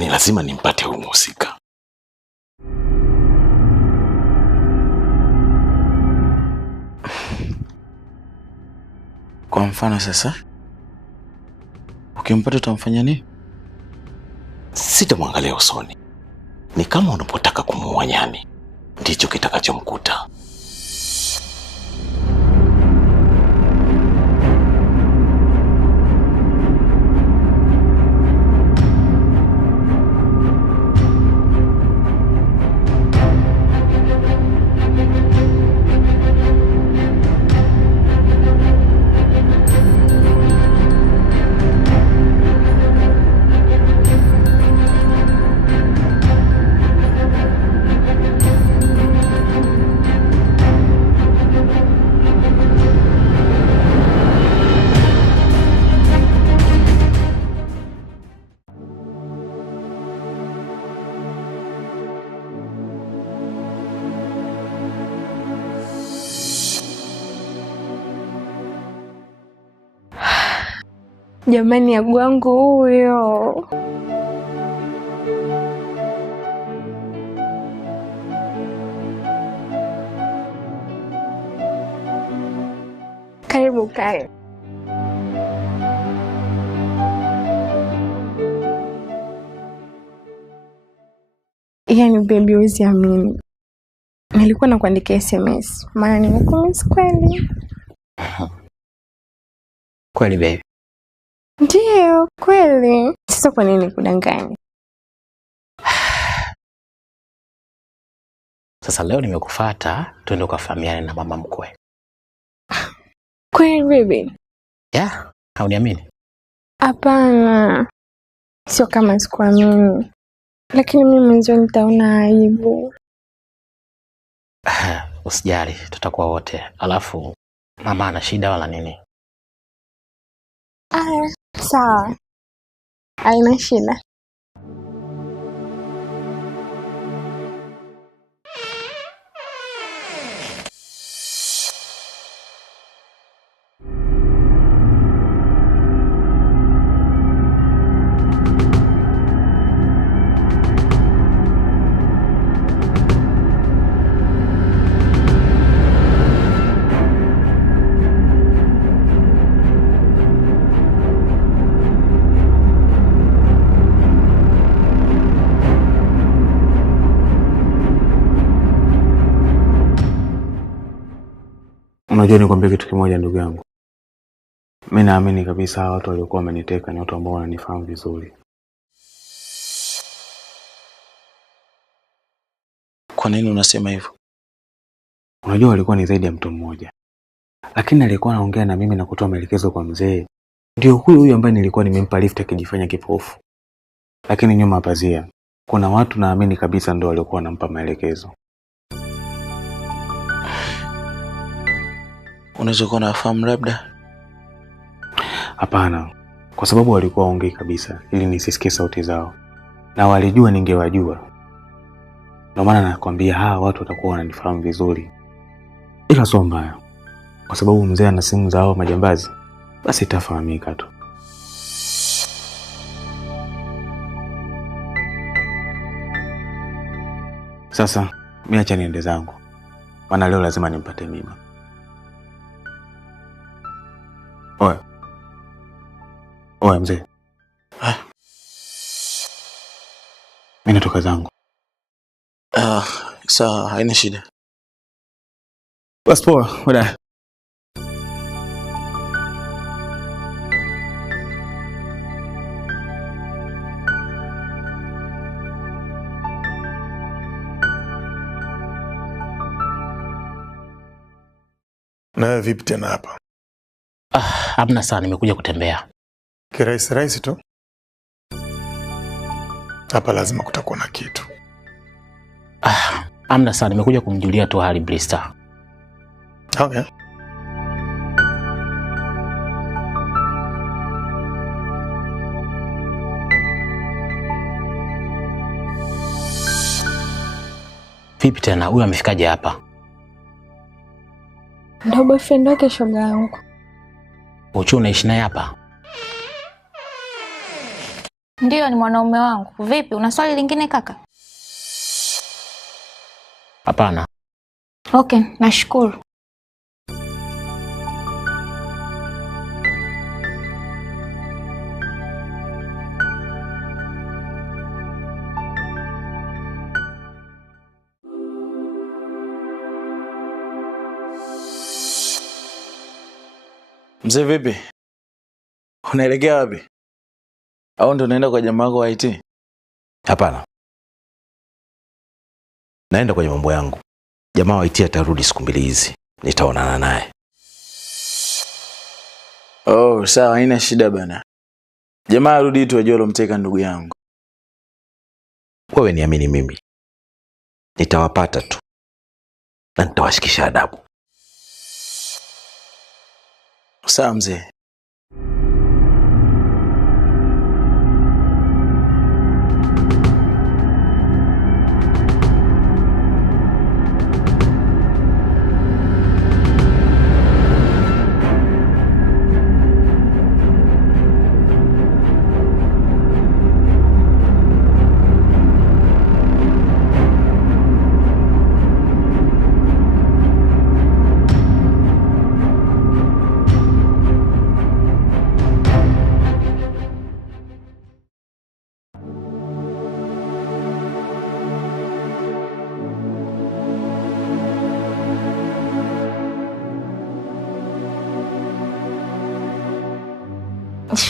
Yaani lazima nimpate huyu mhusika. Kwa mfano sasa, ukimpata utamfanya nini? Sitamwangalia usoni. Ni kama unapotaka kumuua nyani, ndicho kitakachomkuta. Jamani, Agu wangu huyo. Karibu kae. Yaani baby, usiamini. Nilikuwa nakuandikia SMS, maana nimekumiss kweli. Kweli baby? Ndiyo, kweli. Sasa kwa nini kudanganya? Sasa leo nimekufuata twende ukafahamiane na mama mkwe. Kweli baby? Yeah, hauniamini? Hapana. Sio kama sikuamini. Lakini mimi mwenyewe nitaona aibu. Usijali, tutakuwa wote. Alafu mama ana shida wala nini? Sawa. Haina shida. Unajua nikwambie kitu kimoja ndugu yangu. Mimi naamini kabisa hawa watu waliokuwa wameniteka ni watu ambao wananifahamu vizuri. Kwa nini unasema hivyo? Unajua walikuwa ni zaidi ya mtu mmoja. Lakini alikuwa anaongea na mimi na kutoa maelekezo kwa mzee. Ndio huyu ambaye nilikuwa nimempa lift akijifanya kipofu. Lakini nyuma pazia kuna watu naamini kabisa ndio waliokuwa wanampa maelekezo. Unaweza kuwa unafahamu labda? Hapana, kwa sababu walikuwa waongei kabisa ili nisisikie sauti zao. Na walijua ningewajua. Ndio maana nakwambia hawa watu watakuwa wananifahamu vizuri. Ila sio mbaya. Kwa sababu mzee ana simu zao majambazi, basi itafahamika tu. Sasa mimi acha niende zangu. Maana leo lazima nimpate mima. Oe mzee. Mimi natoka zangu. Sawa, haina shida. Basi poa, baadaye. Na vipi tena hapa? Hamna sana, nimekuja kutembea. Kirahisi tu. Hapa lazima kutakuwa na kitu. Hamna sana, nimekuja kumjulia tu hali Blister. Okay. Vipi tena, huyu amefikaje hapa? Ndio boyfriend wake shoga yangu. Uchu unaishi naye hapa? Ndiyo, ni mwanaume wangu. Vipi, una swali lingine kaka? Hapana. Okay, nashukuru. Mzee vipi? Unaelekea wapi? Au ndo unaenda kwa jamaa wako wa IT? Hapana, naenda kwenye mambo yangu. Jamaa wa IT atarudi siku 2 hizi, nitaonana naye. Oh, sawa, haina shida bana. Jamaa arudi tu ajue alomteka ndugu yangu. Wewe niamini mimi, nitawapata tu na nitawashikisha adabu. Sawa mzee.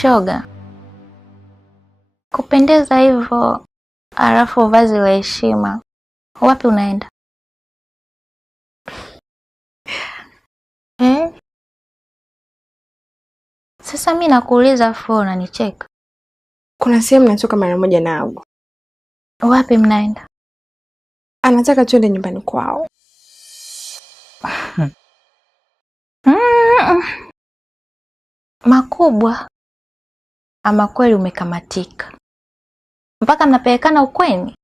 Shoga, kupendeza hivyo alafu vazi la heshima, wapi unaenda? Sasa mimi nakuuliza afu unanicheka. Kuna sehemu natoka mara moja na Agu. Wapi mnaenda? Anataka twende nyumbani kwao. Makubwa. Ama kweli umekamatika? Mpaka mnapelekana ukweni?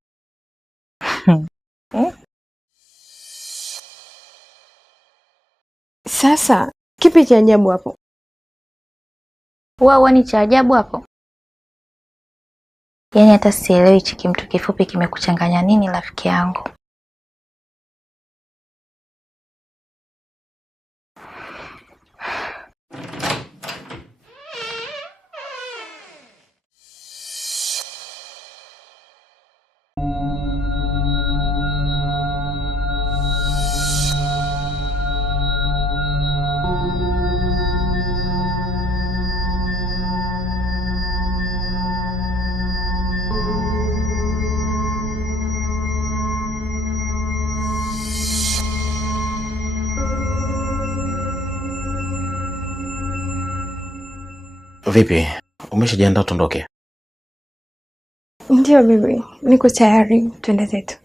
Sasa, kipi cha ajabu hapo? Wewe ni cha ajabu hapo? Yaani hata sielewi hichi kimtu kifupi kimekuchanganya nini rafiki yangu. Vipi? Umeshajiandaa tuondoke? Ndio bibi, niko tayari, twende zetu.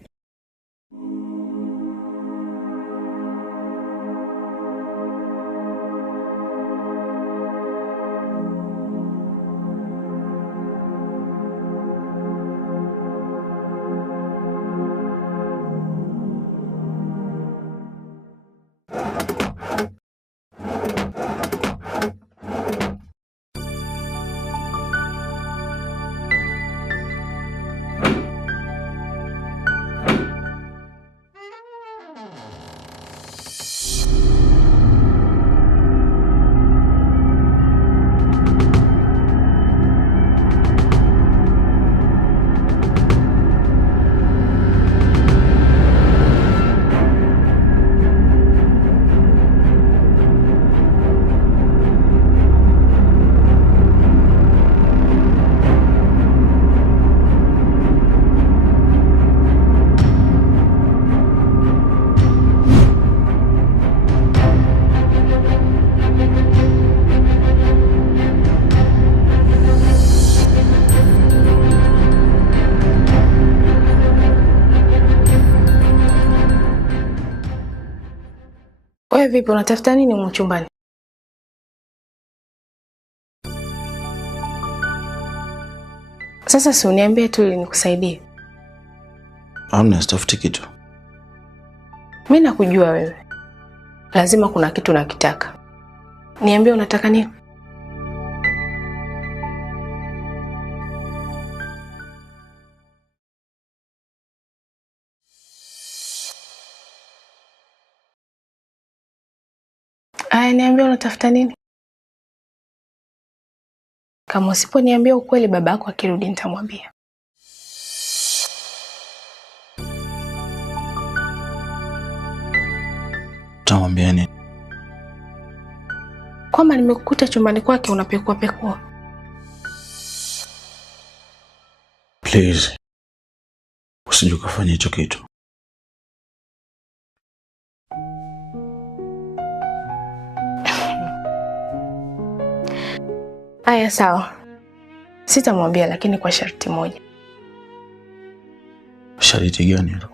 Wewe vipi, unatafuta nini huko chumbani? Sasa si uniambie tu ili nikusaidie. Hamna, sitafuti kitu. Mimi nakujua wewe. Lazima kuna kitu nakitaka. Niambie unataka nini? Aya, niambie unatafuta nini? Kama usiponiambia ukweli, baba yako akirudi nitamwambia. Utamwambia nini? Kwamba nimekukuta chumbani kwake unapekua pekua. Please. Usije kufanya hicho kitu. Aya, sawa. Sitamwambia, lakini kwa sharti moja. Sharti gani hilo?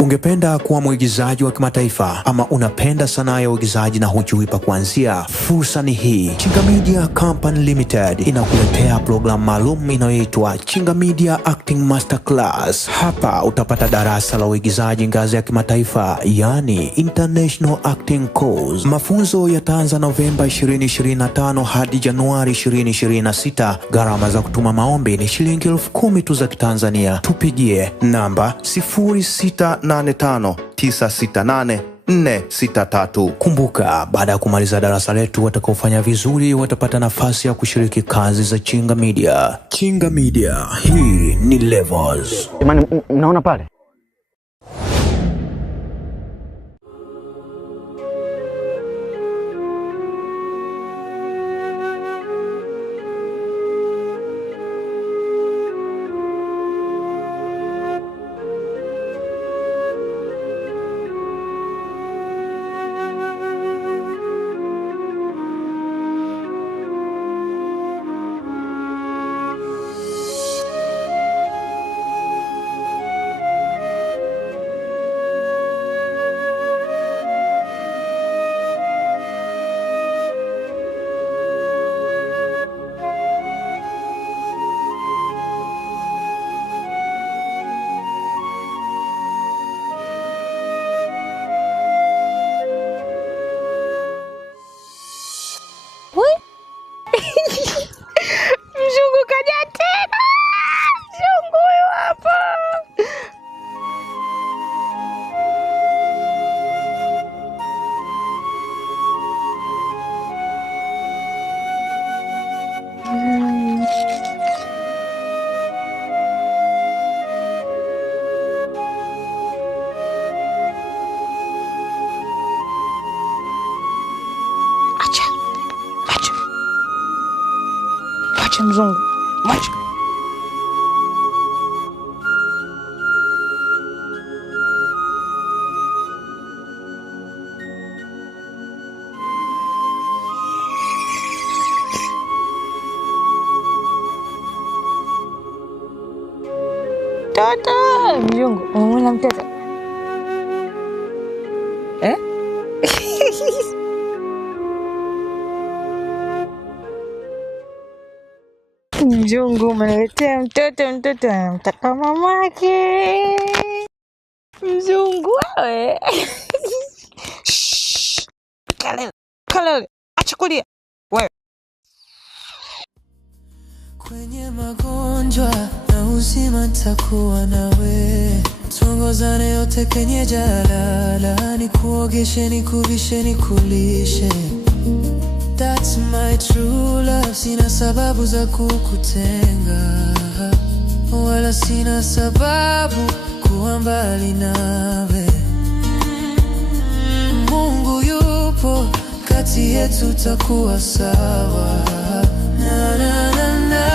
Ungependa kuwa mwigizaji wa kimataifa ama unapenda sanaa ya uigizaji na hujui pa kuanzia? Fursa ni hii. Chinga Media Company Limited inakuletea programu maalum inayoitwa Chinga Media Acting Masterclass. Hapa utapata darasa la uigizaji ngazi ya kimataifa, yani International Acting Course. Mafunzo yataanza Novemba 2025 hadi Januari 2026. Gharama za kutuma maombi ni shilingi 10,000 tu za Kitanzania. Tupigie namba 0685968463. Kumbuka, baada ya kumaliza darasa letu, watakaofanya vizuri watapata nafasi ya kushiriki kazi za Chinga Media. Chinga Media, hii ni Levels. Jamani, mnaona pale? Mzungu kaja tena. Mzungu huyu hapa. Acha mzungu. Macho. Tata, mzungu, umeona mtoto? Eh? Mzungu umeletea mtoto anamtaka mamake. Mzungu wewe. Kalele, acha kulia. Wewe. Kwenye magonjwa na uzima nitakuwa nawe, tuongozane yote kwenye jalala, nikuogeshe, nikuvishe, nikulishe. That's my true love. Sina sababu za kukutenga, wala sina sababu kuwa mbali nawe. Mungu yupo kati yetu, takuwa sawa. Na na na na.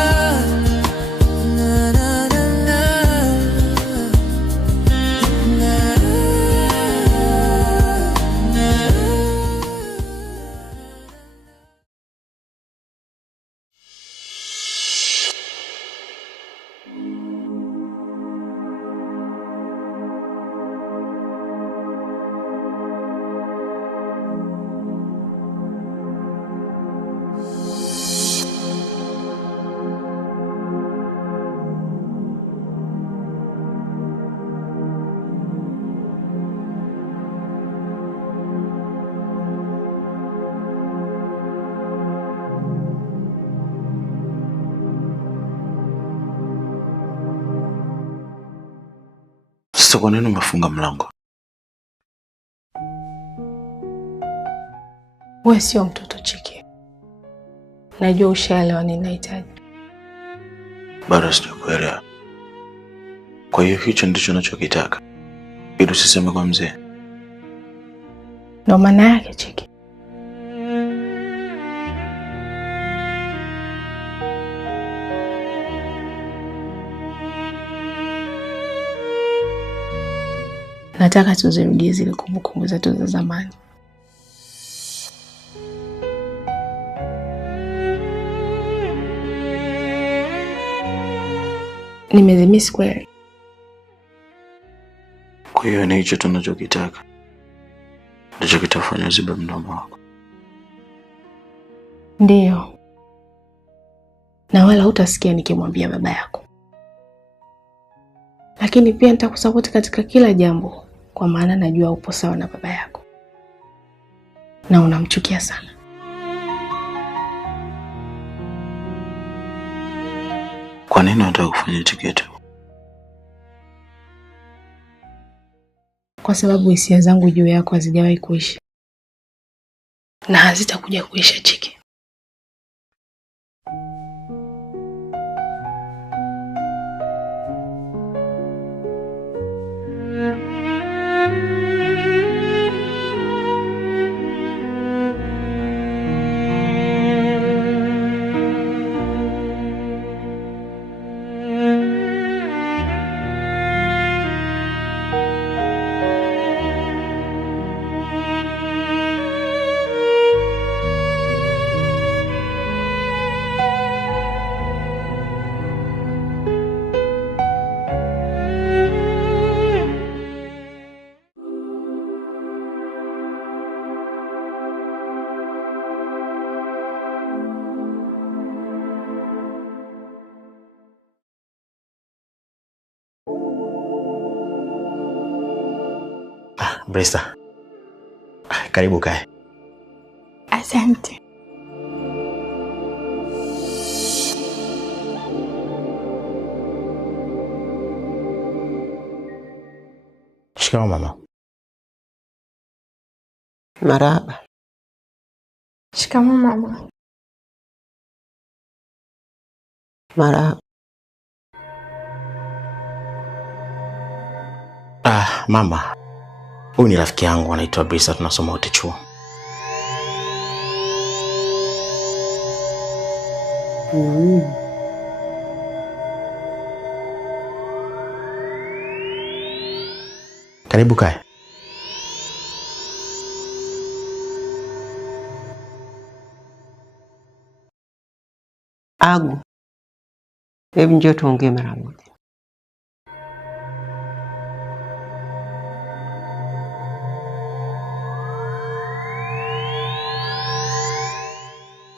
Sasa kwa nini umefunga mlango? Wewe sio mtoto Chiki. Najua ushaelewa ninahitaji. Bado sijakuelewa. Kwa hiyo hicho ndicho ninachokitaka. Ili usiseme kwa mzee. Ndio maana yake Chiki. Nataka tuzirudie zile kumbukumbu zetu za zamani. Nimezimisi kweli. Kwa hiyo ni hicho tunachokitaka. Ndicho kitafanya uzibe mdomo wako. Ndiyo. Na wala hutasikia nikimwambia baba yako. Lakini pia nitakusapoti katika kila jambo, kwa maana najua upo sawa na baba yako. Na unamchukia sana. Kwa nini unataka kufanya hicho kitu? Kwa sababu hisia zangu juu yako hazijawahi kuisha. Na hazitakuja kuisha Chiki. Brista. Karibu kae. Asante. Shikamoo mama. Marahaba. Shikamoo mama. Marahaba. Mama. Huyu ni rafiki yangu anaitwa Brista, tunasoma wote chuo. Karibu kae. Agu. Hebu njoo tuongee mara moja.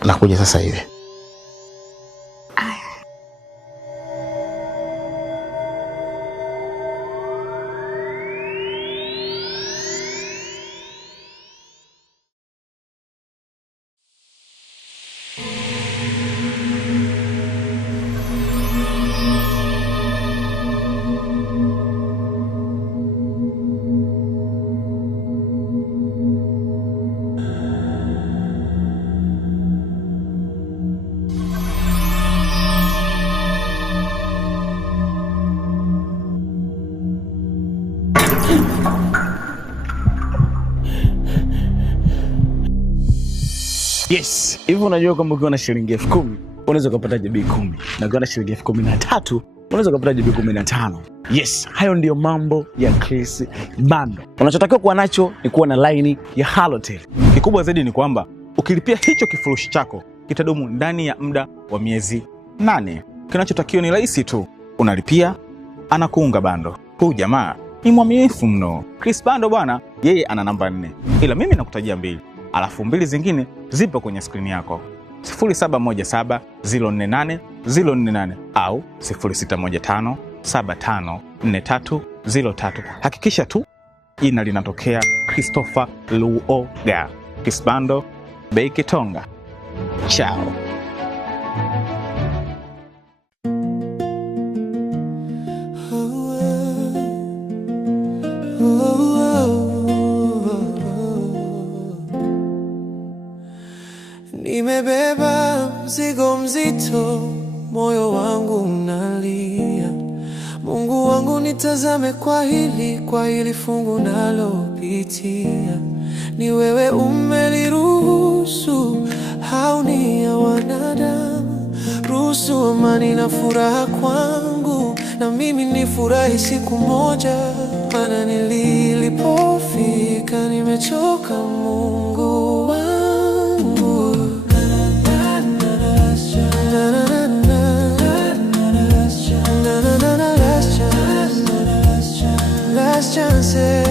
Nakuja sasa hivi. Yes, hivi unajua kwamba ukiwa na shilingi 10,000 unaweza kupata JB 10 na ukiwa na shilingi 13,000 unaweza kupata JB 15. Yes, hayo ndio mambo ya Chris Bando. Unachotakiwa kuwa nacho ni kuwa na line ya Halotel. Kikubwa zaidi ni kwamba ukilipia hicho kifurushi chako kitadumu ndani ya muda wa miezi 8. Kinachotakiwa ni rahisi tu. Unalipia, anakuunga bando. Huyu jamaa ni mwaminifu mno. Chris Bando bwana, yeye ana namba 4. Ila mimi nakutajia 2. Alafu 2 zingine zipo kwenye skrini yako. 0717 048 048 au 0615 75 4303. Hakikisha tu jina linatokea Christopher Luoga. Chris Bando, Bei Kitonga. Ciao. Nimebeba mzigo mzito, moyo wangu unalia. Mungu wangu nitazame kwa hili fungu nalopitia. Ni wewe umeliruhusu, hauni ya wanadamu. Ruhusu amani na furaha kwangu, na mimi nifurahi siku moja. Maana nilipofika nimechoka, Mungu wangu. Last chances.